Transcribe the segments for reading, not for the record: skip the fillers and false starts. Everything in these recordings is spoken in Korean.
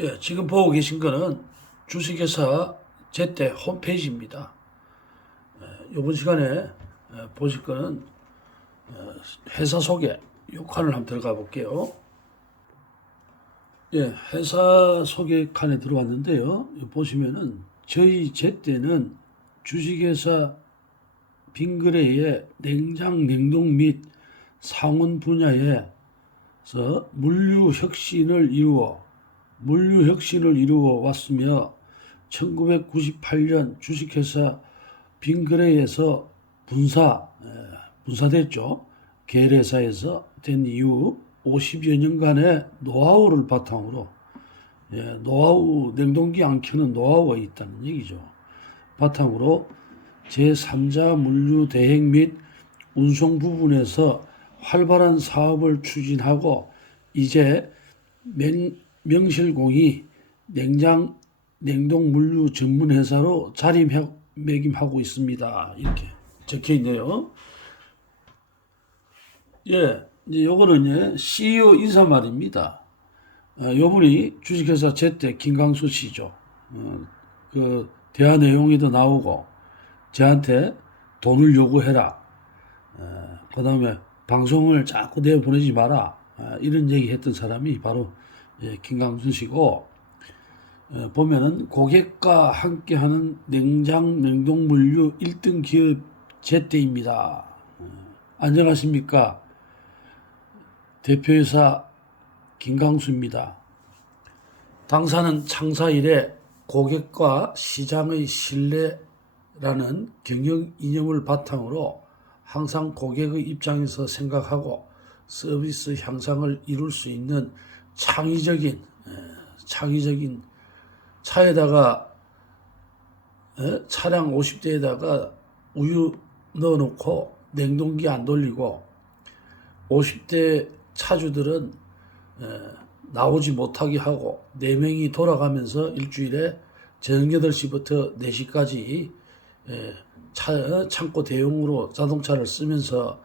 예, 지금 보고 계신 거는 주식회사 제때 홈페이지입니다. 이번 시간에 보실 거는 회사 소개, 요 칸을 한번 들어가 볼게요. 예, 회사 소개 칸에 들어왔는데요. 보시면은 저희 제때는 주식회사 빙그레의 냉장, 냉동 및 상온 분야에서 물류 혁신을 이루어 왔으며 1998년 주식회사 빙그레에서 분사됐죠. 계열회사에서 된 이후 50여 년간의 노하우를 바탕으로 노하우 냉동기 안 켜는 노하우가 있다는 얘기죠. 바탕으로 제3자 물류 대행 및 운송 부분에서 활발한 사업을 추진하고 이제 명실공히 냉장 냉동 물류 전문 회사로 자리매김하고 있습니다. 이렇게 적혀 있네요. 예, 이제 요거는 CEO 인사말입니다. 요분이 주식회사 제때 김강수 씨죠. 그 대화 내용에도 나오고 저한테 돈을 요구해라. 그 다음에 방송을 자꾸 내보내지 마라. 이런 얘기 했던 사람이 바로 김강수 씨고, 보면은 고객과 함께하는 냉장 냉동 물류 1등 기업 제때입니다. 안녕하십니까. 대표이사 김강수입니다. 당사는 창사 이래 고객과 시장의 신뢰라는 경영 이념을 바탕으로 항상 고객의 입장에서 생각하고 서비스 향상을 이룰 수 있는 창의적인 차에다가 차량 50대에다가 우유 넣어놓고 냉동기 안 돌리고 50대 차주들은 나오지 못하게 하고 4명이 돌아가면서 일주일에 저녁 8시부터 4시까지 창고 대용으로 자동차를 쓰면서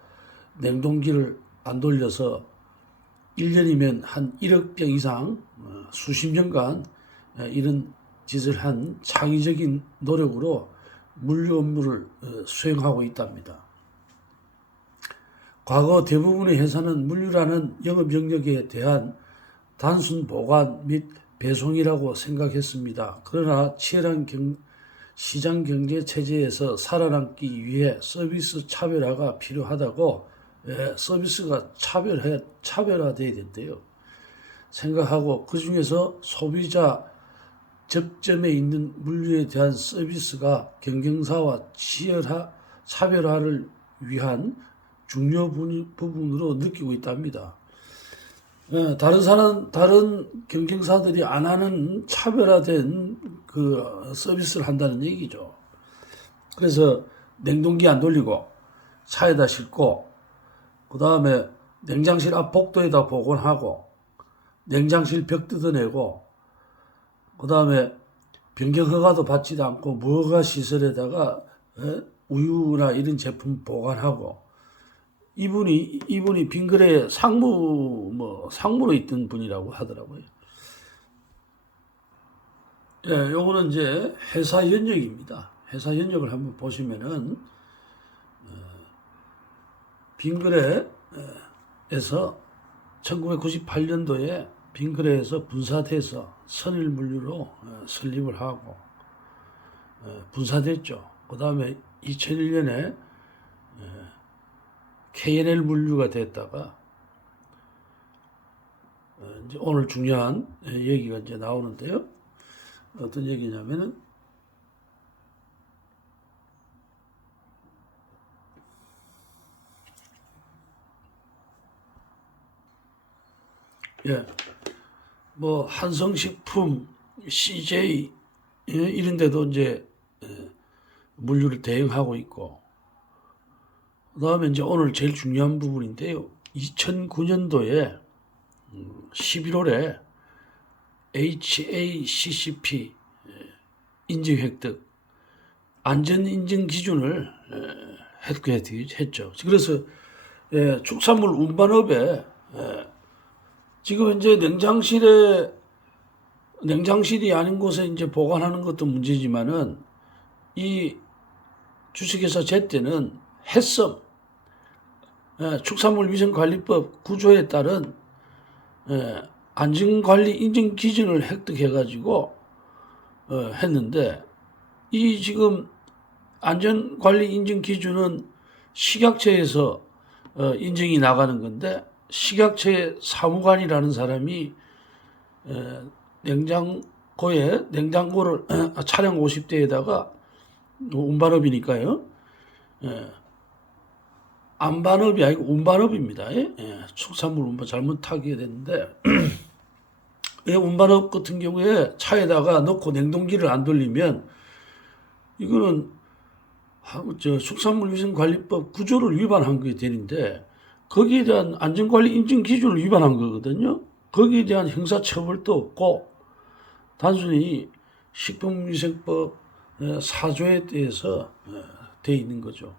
냉동기를 안 돌려서 1년이면 한 1억 병 이상 수십 년간 이런 짓을 한 창의적인 노력으로 물류 업무를 수행하고 있답니다. 과거 대부분의 회사는 물류라는 영업 영역에 대한 단순 보관 및 배송이라고 생각했습니다. 그러나 치열한 시장 경제 체제에서 살아남기 위해 서비스 차별화가 필요하다고 서비스가 차별화돼야 된대요. 생각하고 그 중에서 소비자 접점에 있는 물류에 대한 서비스가 경쟁사와 차별화를 위한 중요 부분으로 느끼고 있답니다. 다른 경쟁사들이 안 하는 차별화된 그 서비스를 한다는 얘기죠. 그래서 냉동기 안 돌리고 차에다 싣고, 그 다음에 냉장실 앞 복도에다 보관하고, 냉장실 벽 뜯어내고, 그 다음에 변경 허가도 받지도 않고 무허가 시설에다가 우유나 이런 제품 보관하고, 이분이 빙그레 상무로 있던 분이라고 하더라고요. 예, 요거는 이제 회사 연역입니다. 회사 연역을 한번 보시면은, 빙그레에서 1998년도에 빙그레에서 분사돼서 선일물류로 설립을 하고, 분사됐죠. 그 다음에 2001년에 K&L 물류가 됐다가 이제 오늘 중요한 얘기가 이제 나오는데요. 어떤 얘기냐면은 뭐 한성식품, CJ 이런 데도 이제 물류를 대행하고 있고, 그 다음에 이제 오늘 제일 중요한 부분인데요. 2009년도에 11월에 HACCP 인증 획득, 안전인증 기준을 획득했죠. 그래서 축산물 운반업에 지금 현재 냉장실에 냉장실이 아닌 곳에 이제 보관하는 것도 문제지만은 이 주식회사 제때는 햇섬, 축산물위생관리법 구조에 따른 안전관리 인증 기준을 획득해가지고 했는데, 이 지금 안전관리 인증 기준은 식약처에서 인증이 나가는 건데, 식약처의 사무관이라는 사람이 냉장고를 차량 50대에다가 운반업이니까요. 안반업이 아니고 운반업입니다. 축산물 운반 잘못하게 됐는데 운반업 같은 경우에 차에다가 넣고 냉동기를 안 돌리면 이거는 축산물위생관리법 구조를 위반한 게 되는데, 거기에 대한 안전관리 인증 기준을 위반한 거거든요. 거기에 대한 형사처벌도 없고 단순히 식품위생법 4조에 대해서 돼 있는 거죠.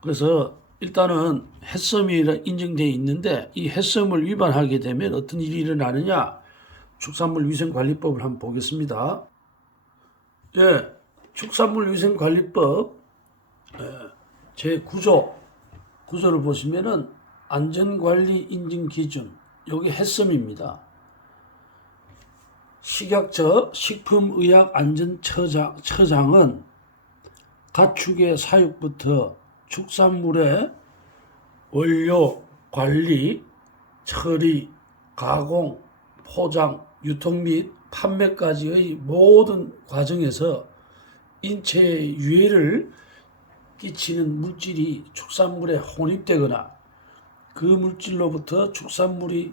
그래서 일단은 햇섬이 인정되어 있는데, 이 햇섬을 위반하게 되면 어떤 일이 일어나느냐, 축산물위생관리법을 한번 보겠습니다. 축산물위생관리법 제9조를 보시면은 안전관리 인증 기준, 여기 햇섬입니다. 식약처 식품의약안전처장은 가축의 사육부터 축산물의 원료, 관리, 처리, 가공, 포장, 유통 및 판매까지의 모든 과정에서 인체에 유해를 끼치는 물질이 축산물에 혼입되거나 그 물질로부터 축산물이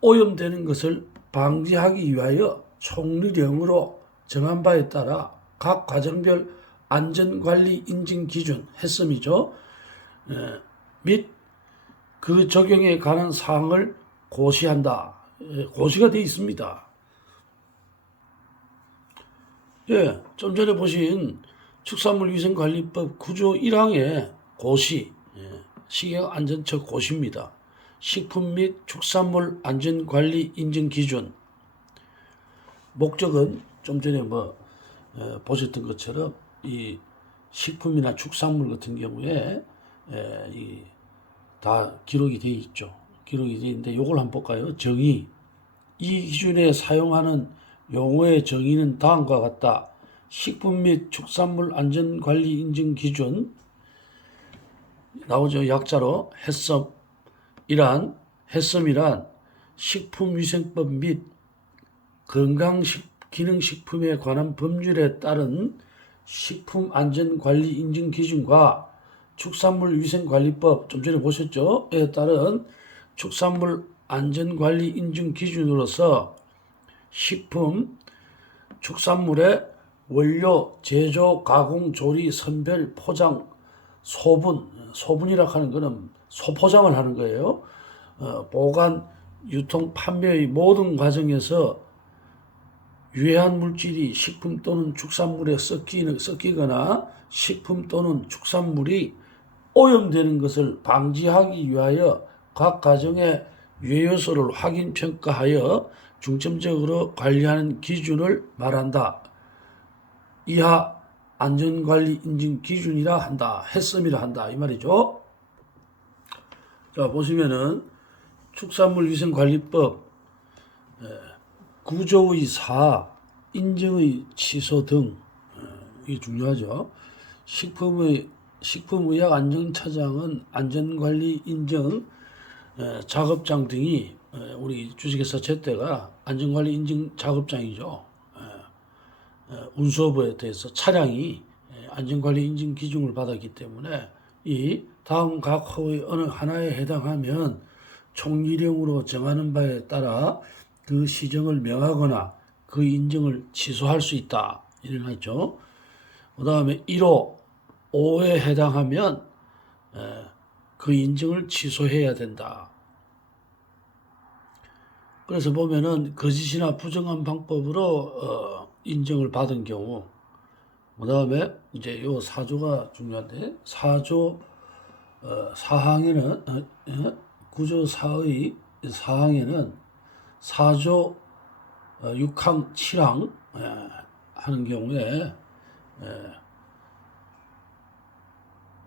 오염되는 것을 방지하기 위하여 총리령으로 정한 바에 따라 각 과정별 안전관리 인증 기준, 햇섬이죠. 및 그 적용에 관한 사항을 고시한다. 고시가 되어 있습니다. 좀 전에 보신 축산물위생관리법 9조 1항의 고시, 식약안전처 고시입니다. 식품 및 축산물 안전관리 인증 기준. 목적은 좀 전에 보셨던 것처럼 이 식품이나 축산물 같은 경우에 다 기록이 되어 있죠. 기록이 되어 있는데 이걸 한번 볼까요? 정의. 이 기준에 사용하는 용어의 정의는 다음과 같다. 식품 및 축산물 안전관리 인증 기준 나오죠. 약자로 햇섬이란 식품위생법 및 건강기능식품에 관한 법률에 따른 식품안전관리 인증 기준과 축산물위생관리법, 좀 전에 보셨죠? 에 따른 축산물 안전관리 인증 기준으로서 식품, 축산물의 원료, 제조, 가공, 조리, 선별, 포장, 소분이라 하는 것은 소포장을 하는 거예요. 보관, 유통, 판매의 모든 과정에서 유해한 물질이 식품 또는 축산물에 섞이거나 식품 또는 축산물이 오염되는 것을 방지하기 위하여 각 가정의 유해 요소를 확인 평가하여 중점적으로 관리하는 기준을 말한다. 이하 안전관리 인증 기준이라 한다. 햇섬이라 한다. 이 말이죠. 자, 보시면은 축산물위생관리법 9조의 4 인증의 취소 등, 이게 중요하죠. 식품의약안전처장은 안전관리 인증 작업장 등이 우리 주식회사 제때가 안전관리 인증 작업장이죠. 운수업에 대해서 차량이 안전관리 인증 기준을 받았기 때문에 이 다음 각 호의 어느 하나에 해당하면 총리령으로 정하는 바에 따라 그 시정을 명하거나 그 인증을 취소할 수 있다. 이래놨죠. 그 다음에 1호, 5에 해당하면 그 인증을 취소해야 된다. 그래서 보면은 거짓이나 부정한 방법으로 인증을 받은 경우, 그 다음에 이제 요 4조가 중요한데, 4조 4항에는 9조 4의 4항에는 4조 6항, 7항 하는 경우에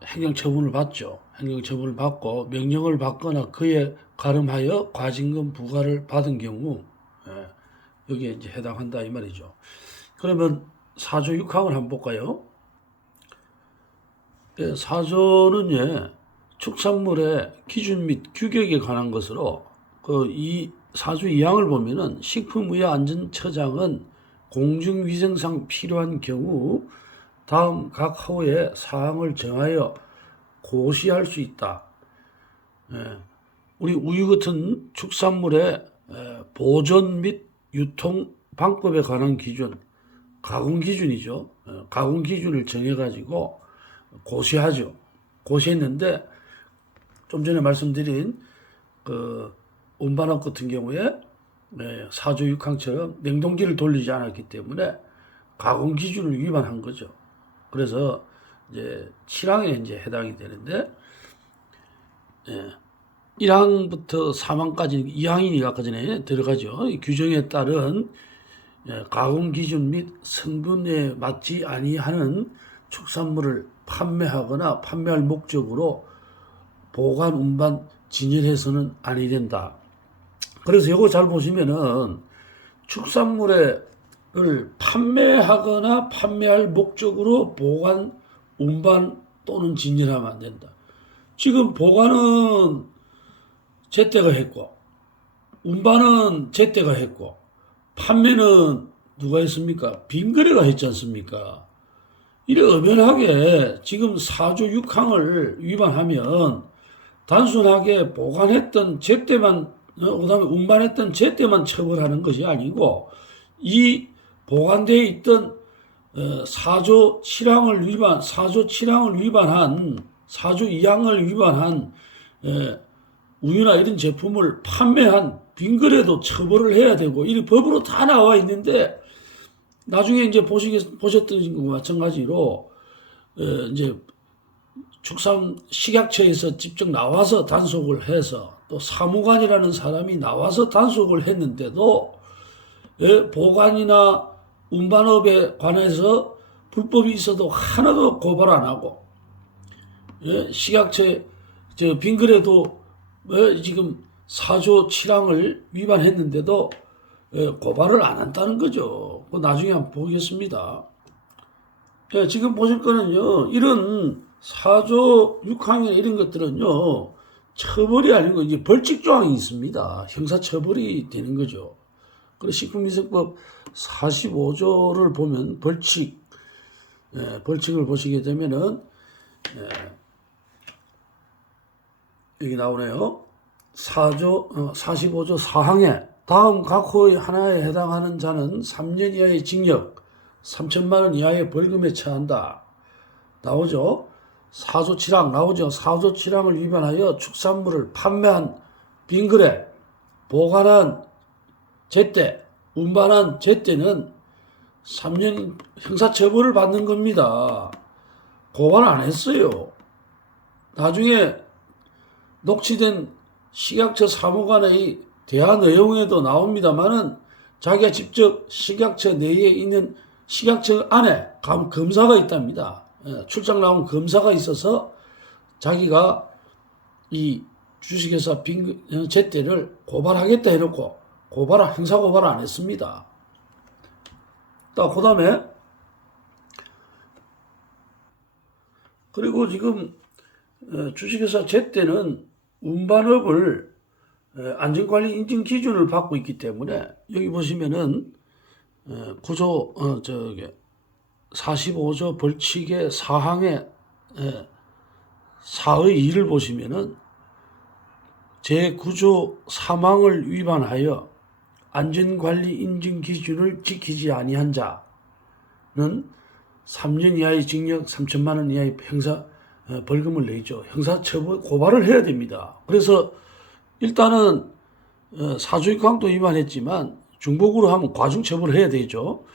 행정처분을 받죠. 행정처분을 받고 명령을 받거나 그에 가름하여 과징금 부과를 받은 경우 여기에 이제 해당한다 이 말이죠. 그러면 4조 6항을 한번 볼까요? 4조는 축산물의 기준 및 규격에 관한 것으로 이 4조 2항을 보면은 식품의료안전처장은 공중위생상 필요한 경우 다음 각 호의 사항을 정하여 고시할 수 있다. 우리 우유 같은 축산물의 보존 및 유통 방법에 관한 기준, 가공 기준이죠. 가공 기준을 정해가지고 고시하죠. 고시했는데 좀 전에 말씀드린 그 운반업 같은 경우에 4조 6항처럼 냉동기를 돌리지 않았기 때문에 가공 기준을 위반한 거죠. 그래서 이제 7항에 이제 해당이 되는데 1항부터 4항까지 2항이 아까 전에 들어가죠. 이 규정에 따른 가공 기준 및 성분에 맞지 아니하는 축산물을 판매하거나 판매할 목적으로 보관, 운반, 진열해서는 아니 된다. 그래서 이거 잘 보시면은 축산물을 판매하거나 판매할 목적으로 보관, 운반 또는 진열하면 안 된다. 지금 보관은 제때가 했고 운반은 제때가 했고 판매는 누가 했습니까? 빈거래가 했지 않습니까? 이래 엄연하게 지금 4조 6항을 위반하면 단순하게 보관했던 제때만 그다음에 운반했던 제때만 처벌하는 것이 아니고 이 보관되어 있던 4조 7항을 위반, 4조 7항을 위반한 4조 2항을 위반한 우유나 이런 제품을 판매한 빈거래도 처벌을 해야 되고 이 법으로 다 나와 있는데 나중에 이제 보셨던 것과 마찬가지로 이제 축산 식약처에서 직접 나와서 단속을 해서 또 사무관이라는 사람이 나와서 단속을 했는데도 보관이나 운반업에 관해서 불법이 있어도 하나도 고발 안 하고 식약처 빈거래도 지금 4조 7항을 위반했는데도 고발을 안 한다는 거죠. 나중에 한번 보겠습니다. 지금 보실 거는요, 이런 4조 6항이나 이런 것들은요, 처벌이 아니고 이제 벌칙 조항이 있습니다. 형사처벌이 되는 거죠. 그래서 식품위생법 45조를 보면 벌칙을 보시게 되면은, 여기 나오네요. 45조 4항에 다음 각 호의 하나에 해당하는 자는 3년 이하의 징역, 3천만 원 이하의 벌금에 처한다. 나오죠. 4조 7항 나오죠. 4조 7항을 위반하여 축산물을 판매한 빈거래, 보관한 제때, 운반한 제때는 3년 형사처벌을 받는 겁니다. 고발 안 했어요. 나중에 녹취된 식약처 사무관의 대화 내용에도 나옵니다만은 자기가 직접 식약처 내에 있는 식약처 안에 검사가 있답니다. 출장 나온 검사가 있어서 자기가 이 주식회사 제때를 고발하겠다 해놓고 형사 고발 안 했습니다. 그 다음에 그리고 지금 주식회사 제때는 운반업을 안전관리 인증 기준을 받고 있기 때문에 여기 보시면은 구조 45조 벌칙의 4항의 4의 2를 보시면은 제9조 3항을 위반하여 안전관리 인증 기준을 지키지 아니한 자는 3년 이하의 징역 3천만 원 이하의 형사 벌금을 내죠. 형사처벌 고발을 해야 됩니다. 그래서 일단은 4조 6항도 위반했지만 중복으로 하면 과중처벌을 해야 되죠.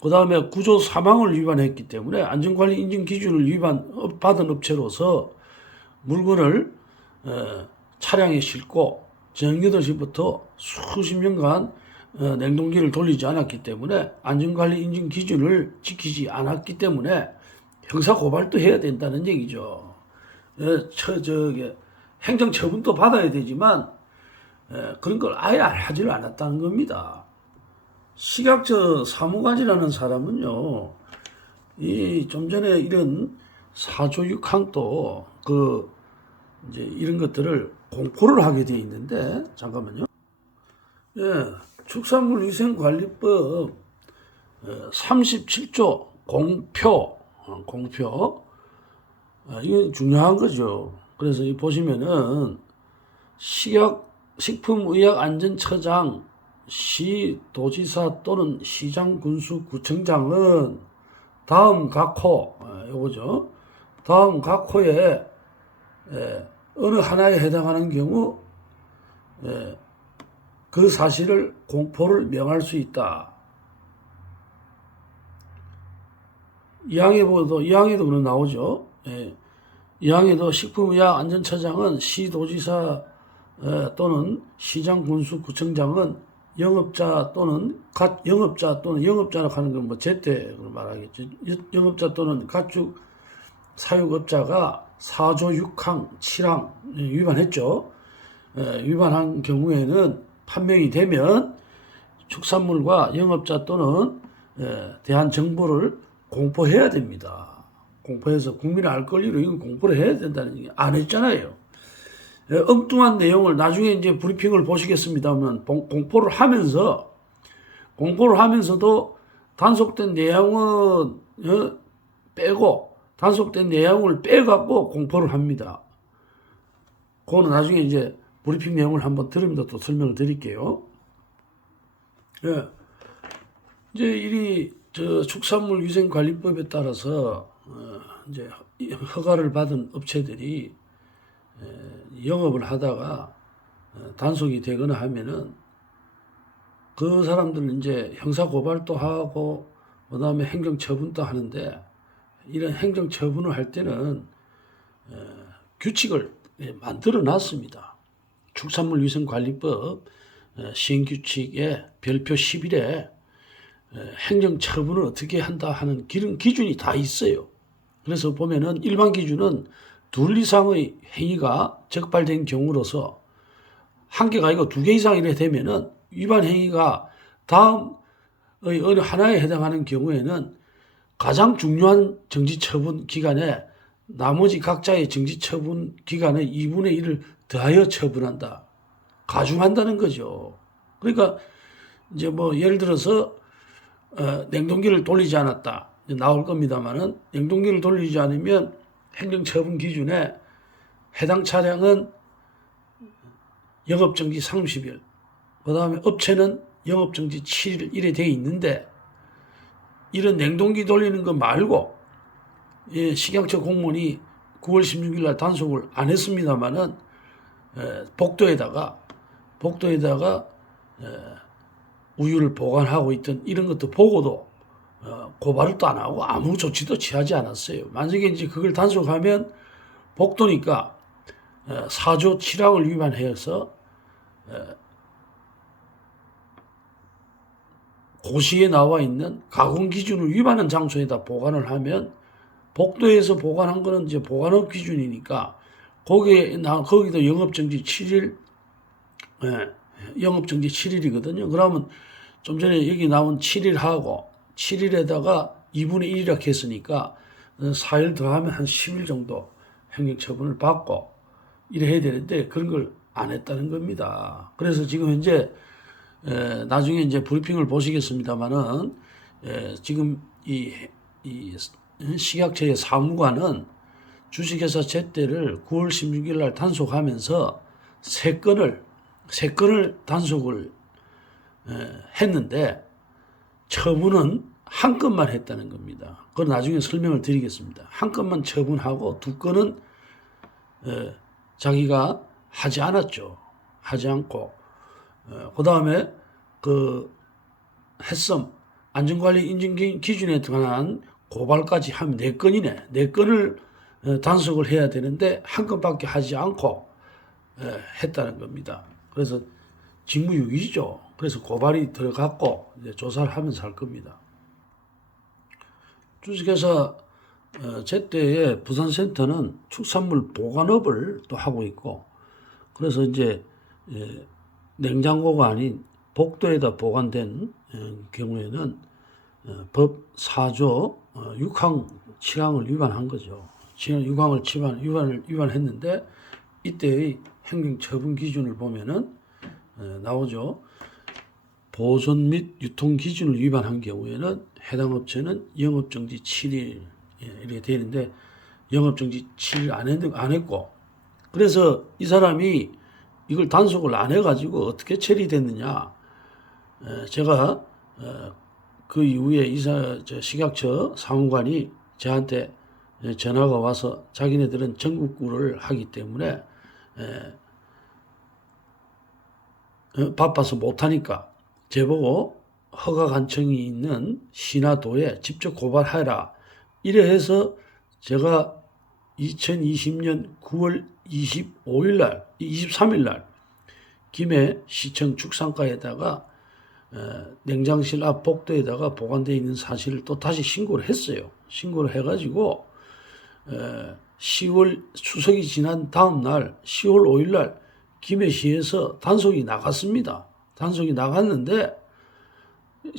그 다음에 9조 3항을 위반했기 때문에 안전관리 인증 기준을 위반받은 업체로서 물건을 차량에 싣고 저녁 8시부터 수십 년간 냉동기를 돌리지 않았기 때문에 안전관리 인증 기준을 지키지 않았기 때문에 형사 고발도 해야 된다는 얘기죠. 행정처분도 받아야 되지만 그런 걸 아예 하지를 않았다는 겁니다. 식약처 사무관이라는 사람은요, 좀 전에 이런 4조 6항도 이제 이런 것들을 공포를 하게 돼 있는데, 잠깐만요. 축산물위생관리법 37조 공표, 이게 중요한 거죠. 그래서 보시면은 식품의약안전처장, 시도지사 또는 시장군수구청장은 다음 각 호, 요거죠. 다음 각 호에 어느 하나에 해당하는 경우 그 사실을 공포를 명할 수 있다. 2항에도 그런 나오죠. 2항에도 식품의약안전처장은 시도지사 또는 시장군수구청장은 영업자 또는 영업자라고 하는 건 뭐 제때로 말하겠죠. 영업자 또는 가축 사육업자가 4조 6항, 7항 위반했죠. 위반한 경우에는 판명이 되면 축산물과 영업자 또는 대한 정보를 공포해야 됩니다. 공포해서 국민이 알 권리로 이건 공포를 해야 된다는 얘기 안 했잖아요. 엉뚱한 내용을 나중에 이제 브리핑을 보시겠습니다만 공포를 하면서도 단속된 내용은 빼고 단속된 내용을 빼갖고 공포를 합니다. 그거는 나중에 이제 브리핑 내용을 한번 들으면 또 설명을 드릴게요. 이제 축산물위생관리법에 따라서 이제 허가를 받은 업체들이 영업을 하다가 단속이 되거나 하면은 그 사람들은 이제 형사 고발도 하고 그다음에 행정 처분도 하는데, 이런 행정 처분을 할 때는 규칙을 만들어 놨습니다. 축산물위생관리법 시행규칙의 별표 11에 행정 처분을 어떻게 한다 하는 기준이 다 있어요. 그래서 보면은 일반 기준은 둘 이상의 행위가 적발된 경우로서, 한 개가 아니고 두 개 이상 이래 되면은 위반 행위가 다음의 어느 하나에 해당하는 경우에는 가장 중요한 정지처분 기간에 나머지 각자의 정지처분 기간의 2분의 1을 더하여 처분한다. 가중한다는 거죠. 그러니까 이제 뭐 예를 들어서 냉동기를 돌리지 않았다. 이제 나올 겁니다만은, 냉동기를 돌리지 않으면 행정처분 기준에 해당 차량은 영업정지 30일, 그 다음에 업체는 영업정지 7일 이래 돼 있는데, 이런 냉동기 돌리는 거 말고 식약처 공무원이 9월 16일 날 단속을 안 했습니다만은 복도에다가 우유를 보관하고 있던 이런 것도 보고도 고발을 또 안 하고 아무 조치도 취하지 않았어요. 만약에 이제 그걸 단속하면 복도니까 4조 7항을 위반해서 고시에 나와 있는 가공 기준을 위반한 장소에다 보관을 하면, 복도에서 보관한 거는 이제 보관업 기준이니까 거기도 영업정지 7일, 영업정지 7일이거든요. 그러면 좀 전에 여기 나온 7일하고 7일에다가 2분의 1이라고 했으니까 4일 더하면 한 10일 정도 행정처분을 받고 이래 해야 되는데, 그런 걸 안 했다는 겁니다. 그래서 지금 현재 나중에 이제 브리핑을 보시겠습니다만은 지금 이 식약처의 사무관은 주식회사 제때를 9월 16일 날 단속하면서 3건을 단속을 했는데 처분은 한 건만 했다는 겁니다. 그건 나중에 설명을 드리겠습니다. 한 건만 처분하고 2건은 자기가 하지 않았죠. 하지 않고 그 다음에 안전관리 인증 기준에 관한 고발까지 하면 4건이네. 4건을 단속을 해야 되는데 한 건밖에 하지 않고 했다는 겁니다. 그래서 직무유기죠. 그래서 고발이 들어갔고 이제 조사를 하면서 할 겁니다. 주식회사 제때의 부산센터는 축산물 보관업을 또 하고 있고, 그래서 이제 냉장고가 아닌 복도에다 보관된 경우에는 법 4조 6항 7항을 위반한 거죠. 6항을 위반했는데 이때의 행정처분 기준을 보면은 나오죠. 보존 및 유통 기준을 위반한 경우에는 해당 업체는 영업정지 7일 이렇게 되는데 영업정지 7일 안 했고, 그래서 이 사람이 이걸 단속을 안 해가지고 어떻게 처리됐느냐. 제가 그 이후에 식약처 사무관이 저한테 전화가 와서 자기네들은 전국구를 하기 때문에 바빠서 못하니까 저보고 허가 관청이 있는 신화도에 직접 고발하라 이래 해서 제가 2020년 9월 25일 날 23일 날 김해 시청 축산가에다가 냉장실 앞 복도에다가 보관되어 있는 사실을 또 다시 신고를 했어요. 신고를 해가지고 10월 추석이 지난 다음 날 10월 5일 날 김해시에서 단속이 나갔습니다. 단속이 나갔는데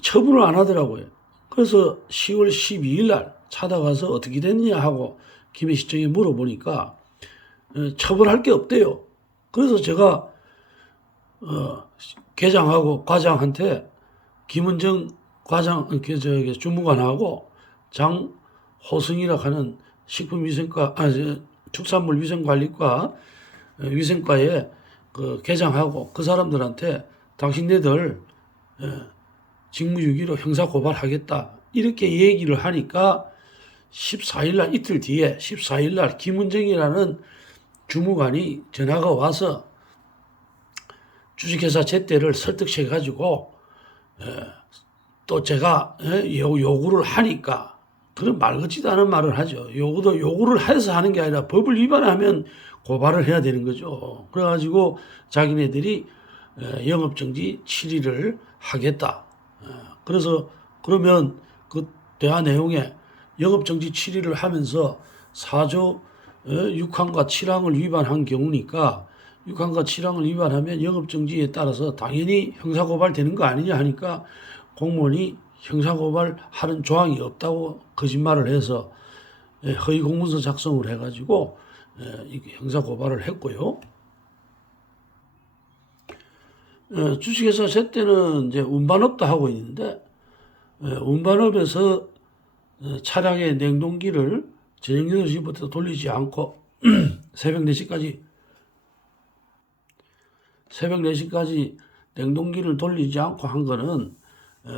처분을 안 하더라고요. 그래서 10월 12일 날 찾아가서 어떻게 됐냐 하고 김해시청에 물어보니까 처벌할 게 없대요. 그래서 제가 계장하고 과장한테 김은정 과장 주무관하고 장호승이라 하는 식품위생과 축산물위생관리과 위생과에 그 계장하고 그 사람들한테 당신네들 직무유기로 형사고발하겠다 이렇게 얘기를 하니까 14일 날 이틀 뒤에 14일 날 김은정이라는 주무관이 전화가 와서 주식회사 제때를 설득해 가지고 또 제가 요구를 하니까 그런 말 같지도 않은 말을 하죠. 요구를 해서 하는 게 아니라 법을 위반하면 고발을 해야 되는 거죠. 그래가지고 자기네들이 영업정지 7일을 하겠다. 그래서 그러면 그 대화 내용에 영업정지 7일을 하면서 4조 6항과 7항을 위반한 경우니까 6항과 7항을 위반하면 영업정지에 따라서 당연히 형사고발 되는 거 아니냐 하니까 공무원이 형사고발 하는 조항이 없다고 거짓말을 해서 허위공문서 작성을 해가지고 형사고발을 했고요. 주식회사 제때는 이제 운반업도 하고 있는데 운반업에서 차량의 냉동기를 저녁 8시부터 돌리지 않고 새벽 4시까지 냉동기를 돌리지 않고 한 거는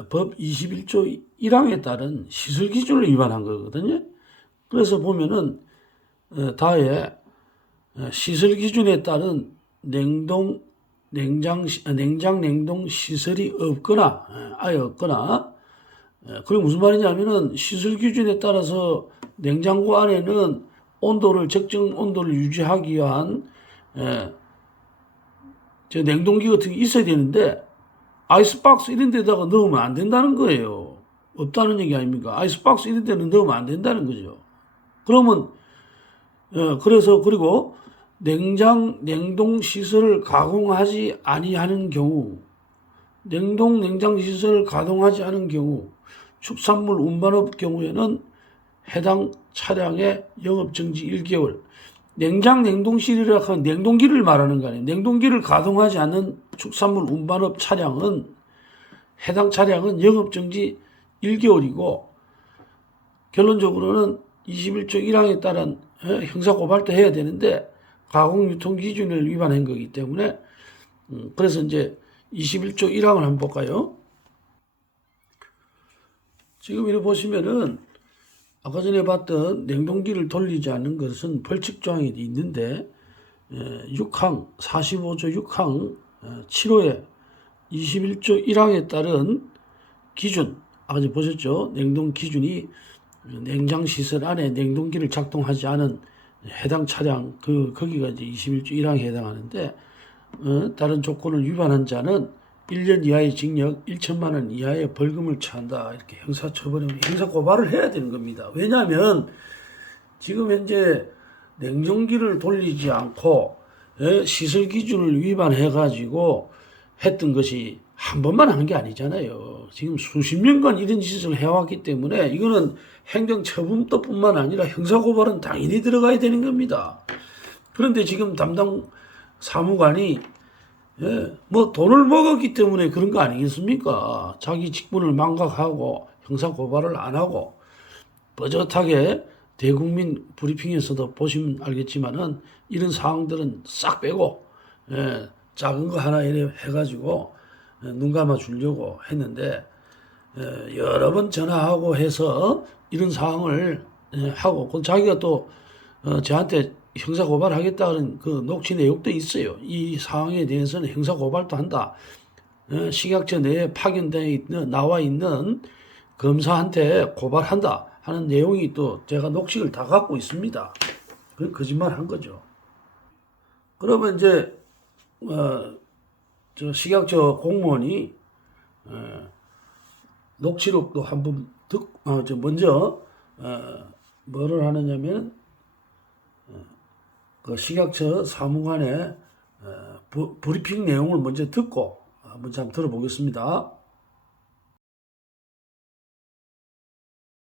법 21조 1항에 따른 시설 기준을 위반한 거거든요. 그래서 보면은 다에 시설 기준에 따른 냉장 냉동 시설이 없거나 아예 없거나 그게 무슨 말이냐면은 시설 기준에 따라서 냉장고 안에는 적정 온도를 유지하기 위한 저 냉동기 같은 게 있어야 되는데 아이스박스 이런 데다가 넣으면 안 된다는 거예요. 없다는 얘기 아닙니까? 아이스박스 이런 데는 넣으면 안 된다는 거죠. 그러면 그래서 그리고 냉동 시설을 가공하지 아니하는 경우 냉장 시설을 가동하지 않은 경우 축산물 운반업 경우에는 해당 차량의 영업정지 1개월 냉동실이라 하면 냉동기를 말하는 거 아니에요. 냉동기를 가동하지 않는 축산물 운반업 차량은 해당 차량은 영업정지 1개월이고 결론적으로는 21조 1항에 따른 형사고발도 해야 되는데 가공유통기준을 위반한 거기 때문에 그래서 이제 21조 1항을 한번 볼까요? 지금 이렇게 보시면은 아까 전에 봤던 냉동기를 돌리지 않는 것은 벌칙조항이 있는데 6항 45조 6항 7호에 21조 1항에 따른 기준 아까 전에 보셨죠? 냉동 기준이 냉장시설 안에 냉동기를 작동하지 않은 해당 차량 거기가 이제 21조 1항에 해당하는데 다른 조건을 위반한 자는 1년 이하의 징역 1천만 원 이하의 벌금을 처한다. 이렇게 형사처벌, 형사고발을 해야 되는 겁니다. 왜냐하면 지금 현재 냉정기를 돌리지 않고 시설 기준을 위반해 가지고 했던 것이 한 번만 한 게 아니잖아요. 지금 수십 년간 이런 짓을 해왔기 때문에 이거는 행정처분법뿐만 아니라 형사고발은 당연히 들어가야 되는 겁니다. 그런데 지금 담당 사무관이 뭐 돈을 먹었기 때문에 그런 거 아니겠습니까? 자기 직분을 망각하고 형사고발을 안 하고 뻣뻣하게 대국민 브리핑에서도 보시면 알겠지만은 이런 사항들은 싹 빼고 작은 거 하나 이래 해가지고 눈 감아 주려고 했는데 여러 번 전화하고 해서 이런 사항을 하고 그 자기가 또 저한테 형사고발하겠다는 그 녹취 내용도 있어요. 이 사항에 대해서는 형사고발도 한다. 식약처 내에 파견되어 있는 나와 있는 검사한테 고발한다 하는 내용이 또 제가 녹취를 다 갖고 있습니다. 그 거짓말 한 거죠. 그러면 이제 저 식약처 공무원이 녹취록도 한번 먼저 뭐를 하느냐면 그 식약처 사무관의 브리핑 내용을 먼저 듣고 먼저 한번 들어보겠습니다.